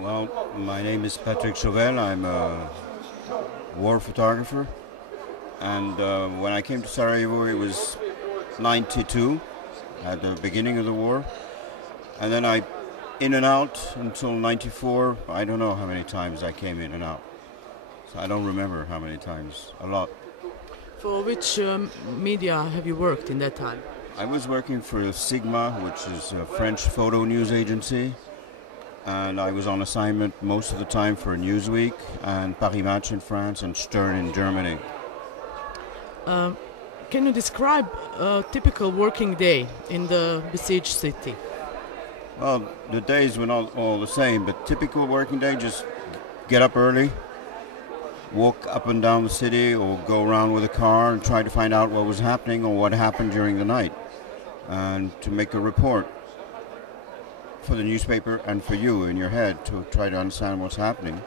Well, my name is Patrick Chauvel. I'm a war photographer. And when I came to Sarajevo, it was 92, at the beginning of the war. And then I, in and out until 94. I don't know how many times I came in and out. So I don't remember how many times. A lot. For which media have you worked in that time? I was working for Sigma, which is a French photo news agency. And I was on assignment most of the time for Newsweek and Paris Match in France and Stern in Germany. Can you describe a typical working day in the besieged city? Well, the days were not all the same, but typical working day, just get up early, walk up and down the city, or go around with a car and try to find out what was happening or what happened during the night, and to make a report for the newspaper and for you in your head to try to understand what's happening.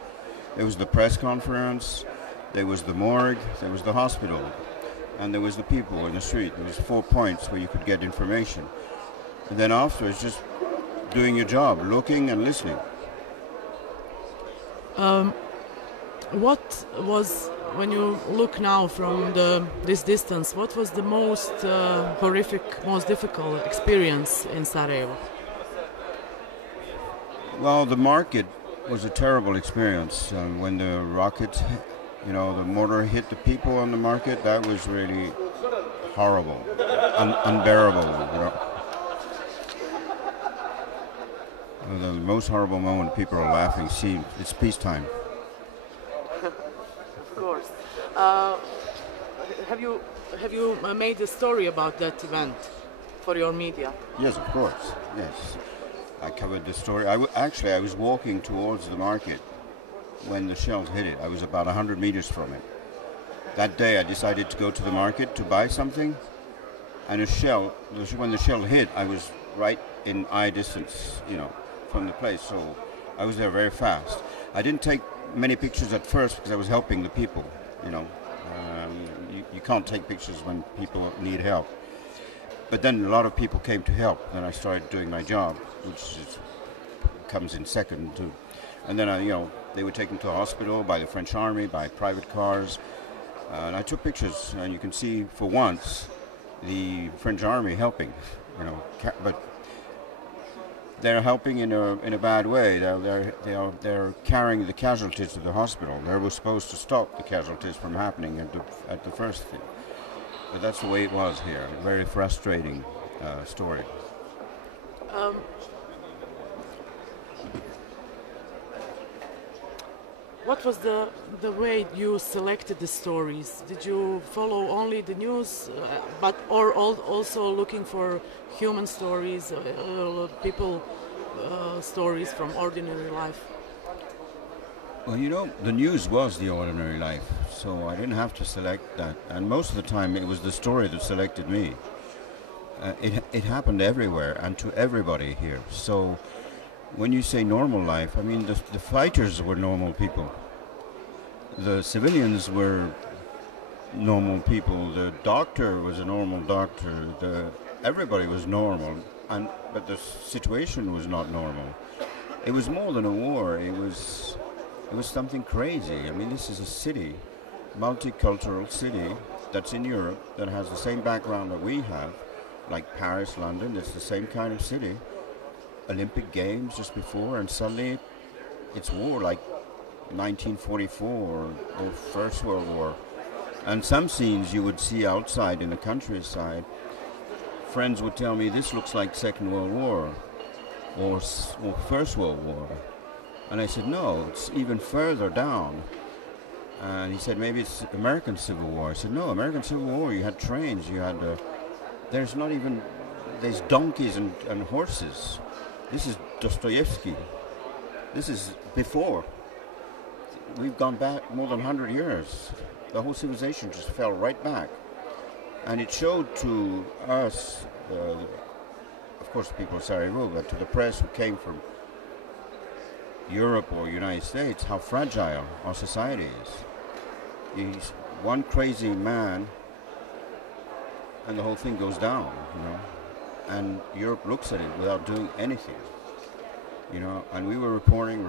There was the press conference, there was the morgue, there was the hospital, and there was the people in the street. There was 4 points where you could get information. And then afterwards, just doing your job, looking and listening. What was, when you look now from this distance, what was the most horrific, most difficult experience in Sarajevo? Well, the market was a terrible experience. When the rocket, the mortar hit the people on the market, that was really horrible, unbearable. The most horrible moment, people are laughing. See, it's peacetime. Of course. Have you made a story about that event for your media? Yes, of course. Yes. I covered the story. I was walking towards the market when the shells hit it. I was about 100 meters from it. That day I decided to go to the market to buy something, and when the shell hit, I was right in eye distance, from the place. So I was there very fast. I didn't take many pictures at first because I was helping the people, You can't take pictures when people need help. But then a lot of people came to help, and I started doing my job, which comes in second too. And then they were taken to the hospital by the French army, by private cars, and I took pictures. And you can see, for once, the French army helping, but they're helping in a bad way. They're carrying the casualties to the hospital. They were supposed to stop the casualties from happening at the first thing. But that's the way it was here. A very frustrating story. What was the way you selected the stories? Did you follow only the news, or also looking for human stories, people stories from ordinary life? Well, the news was the ordinary life, so I didn't have to select that. And most of the time, it was the story that selected me. It happened everywhere and to everybody here. So when you say normal life, I mean, the fighters were normal people. The civilians were normal people. The doctor was a normal doctor. Everybody was normal, but the situation was not normal. It was more than a war. It was something crazy. I mean, this is a city, multicultural city that's in Europe, that has the same background that we have, like Paris, London. It's the same kind of city. Olympic Games just before, and suddenly it's war, like 1944 or First World War. And some scenes you would see outside in the countryside, friends would tell me, this looks like Second World War or First World War. And I said, no, it's even further down. And he said, maybe it's American Civil War. I said, no, American Civil War, you had trains, you had, there's donkeys and horses. This is Dostoevsky. This is before. We've gone back more than 100 years. The whole civilization just fell right back. And it showed to us, of course, the people of Sarajevo, but to the press who came from Europe or United States, how fragile our society is. He's one crazy man, and the whole thing goes down, And Europe looks at it without doing anything. you know, and we were reporting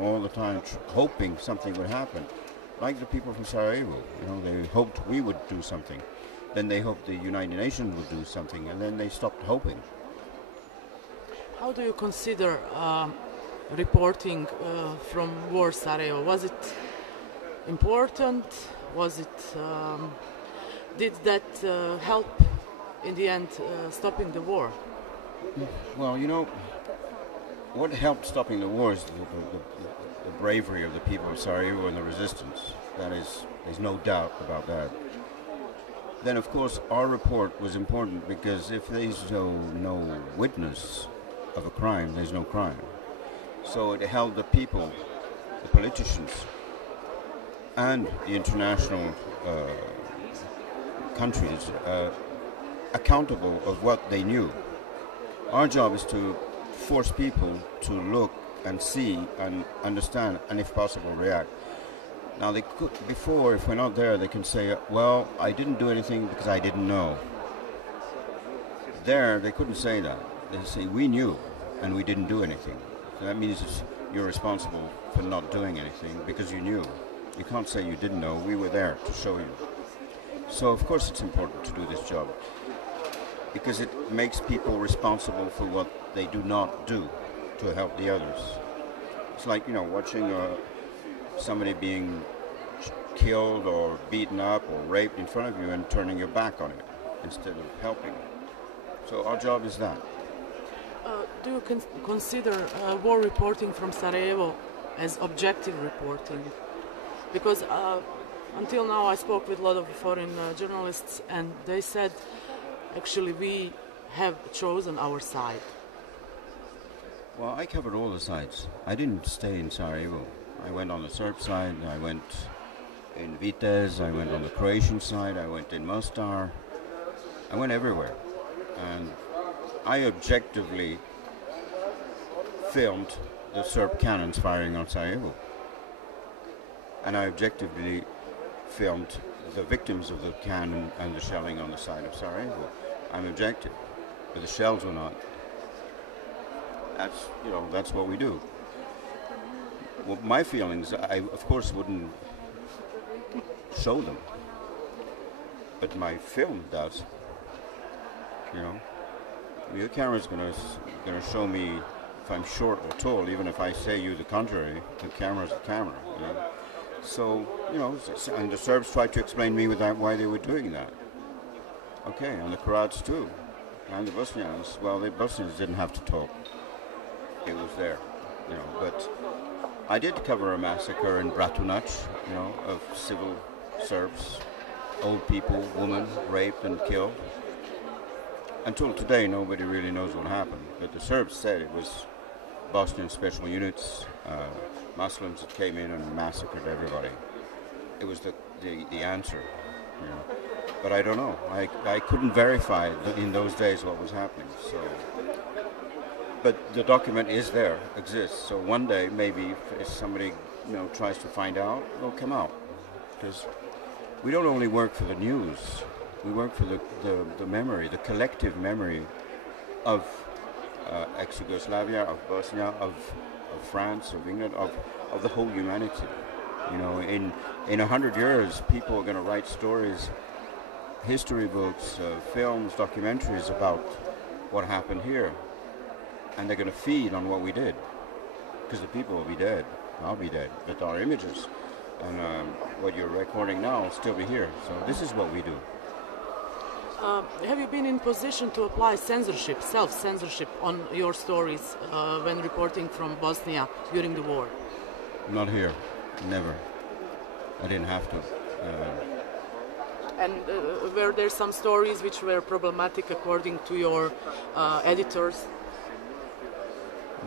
all the time, hoping something would happen. Like the people from Sarajevo, you know, they hoped we would do something. Then they hoped the United Nations would do something, and then they stopped hoping. How do you consider reporting from war Sarajevo? Was it important? Was it did that help in the end stopping the war? Well, you know, what helped stopping the war is the bravery of the people of Sarajevo and the resistance. That is, there's no doubt about that. Then, of course, our report was important because if there's no witness of a crime, there's no crime. So it held the people, the politicians, and the international countries accountable of what they knew. Our job is to force people to look and see and understand, and if possible, react. Now, they could, before, if we're not there, they can say, well, I didn't do anything because I didn't know. There, they couldn't say that. They say, we knew, and we didn't do anything. So that means you're responsible for not doing anything because you knew. You can't say you didn't know. We were there to show you. So, of course, it's important to do this job because it makes people responsible for what they do not do to help the others. It's like, you know, watching somebody being killed or beaten up or raped in front of you and turning your back on it instead of helping. So our job is that. Do you consider war reporting from Sarajevo as objective reporting? Because until now I spoke with a lot of foreign journalists and they said actually we have chosen our side. Well, I covered all the sides. I didn't stay in Sarajevo. I went on the Serb side, I went in Vitez, I went on the Croatian side, I went in Mostar. I went everywhere. And I objectively filmed the Serb cannons firing on Sarajevo. And I objectively filmed the victims of the cannon and the shelling on the side of Sarajevo. I'm objective, but the shells were not. That's, you know, that's what we do. Well, my feelings, I of course wouldn't show them, but my film does. You know, your camera's gonna show me if I'm short or tall, even if I say you the contrary. The camera's a camera. You know? So, you know, and the Serbs tried to explain to me why they were doing that. Okay, and the Croats too, and the Bosnians. Well, the Bosnians didn't have to talk. It was there, you know, but I did cover a massacre in Bratunac, you know, of civil Serbs, old people, women, raped and killed. Until today, nobody really knows what happened, but the Serbs said it was Bosnian special units, Muslims that came in and massacred everybody. It was the answer, you know. But I don't know. I couldn't verify in those days what was happening, so... But the document is there, exists. So one day, maybe, if somebody, you know, tries to find out, it'll come out. Because we don't only work for the news. We work for the memory, the collective memory of ex-Yugoslavia, of Bosnia, of France, of England, of the whole humanity. You know, in 100 years, people are going to write stories, history books, films, documentaries about what happened here. And they're going to feed on what we did, because the people will be dead. I'll be dead, but our images and what you're recording now will still be here. So this is what we do. Have you been in position to apply censorship, self-censorship, on your stories when reporting from Bosnia during the war? Not here, never. I didn't have to. And were there some stories which were problematic according to your editors?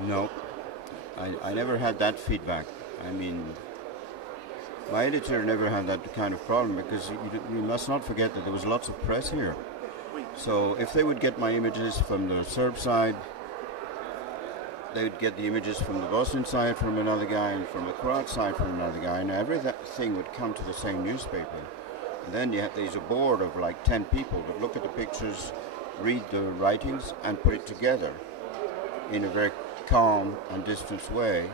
No, I never had that feedback. I mean, my editor never had that kind of problem because you must not forget that there was lots of press here. So if they would get my images from the Serb side, they would get the images from the Bosnian side from another guy and from the Croat side from another guy, and everything would come to the same newspaper. And then there's a board of like 10 people that look at the pictures, read the writings, and put it together in a very calm and distant way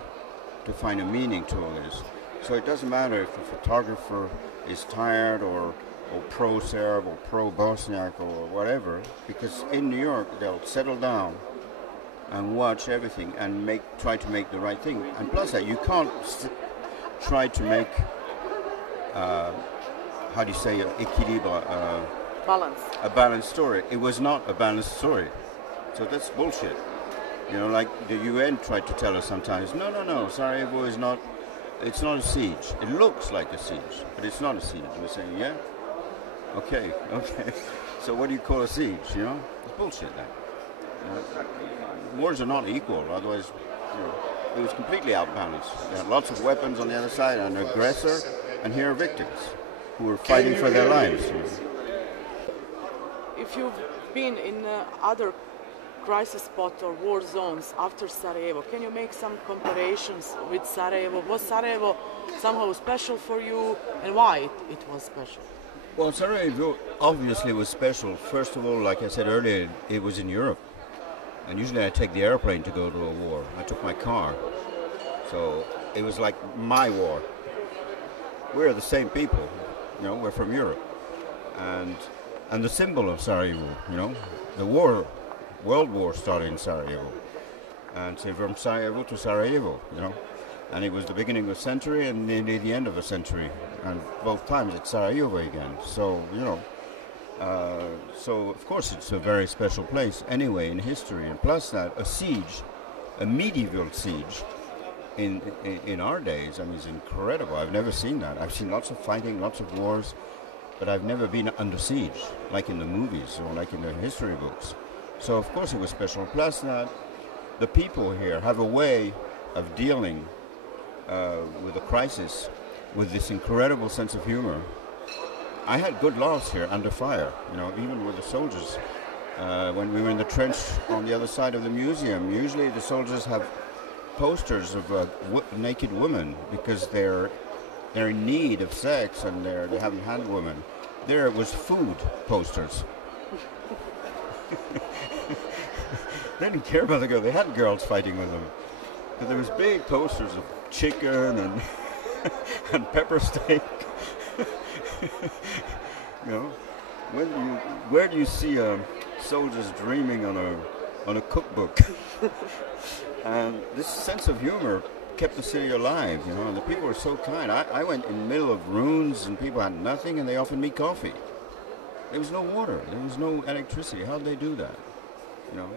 to find a meaning to all this. So it doesn't matter if the photographer is tired or pro-Serb or pro-Bosniak or whatever, because in New York they'll settle down and watch everything and try to make the right thing. And plus that, you can't try to make, how do you say, balance. A balanced story. It was not a balanced story. So that's bullshit. You know, like the UN tried to tell us sometimes, no, Sarajevo is not, it's not a siege. It looks like a siege, but it's not a siege. We're saying, yeah? Okay. So what do you call a siege, you know? It's bullshit, that. Wars are not equal, otherwise, you know, it was completely outbalanced. There are lots of weapons on the other side, an aggressor, and here are victims who were fighting for their lives. If you've been in other crisis spot or war zones after Sarajevo, can you make some comparisons with Sarajevo? Was Sarajevo somehow special for you, and why it was special? Well, Sarajevo obviously was special. First of all, like I said earlier, it was in Europe. And usually I take the airplane to go to a war. I took my car. So it was like my war. We're the same people, you know, we're from Europe. And the symbol of Sarajevo, you know, the World War started in Sarajevo. And so from Sarajevo to Sarajevo, you know. And it was the beginning of a century and nearly the end of a century. And both times it's Sarajevo again. So, you know, so of course it's a very special place anyway in history. And plus that, a siege, a medieval siege in our days, I mean, it's incredible. I've never seen that. I've seen lots of fighting, lots of wars, but I've never been under siege, like in the movies or like in the history books. So of course it was special. Plus that, the people here have a way of dealing with a crisis with this incredible sense of humor. I had good laughs here under fire, you know, even with the soldiers. When we were in the trench on the other side of the museum, usually the soldiers have posters of naked women because they're in need of sex and they haven't had women. There it was food posters. They didn't care about the girl. They had girls fighting with them. But there was big posters of chicken and and pepper steak. You know, where do you see soldiers dreaming on a cookbook? And this sense of humor kept the city alive, you know, and the people were so kind. I went in the middle of ruins and people had nothing and they offered me coffee. There was no water, there was no electricity. How'd they do that? You know?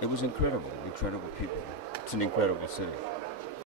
It was incredible people. It's an incredible city.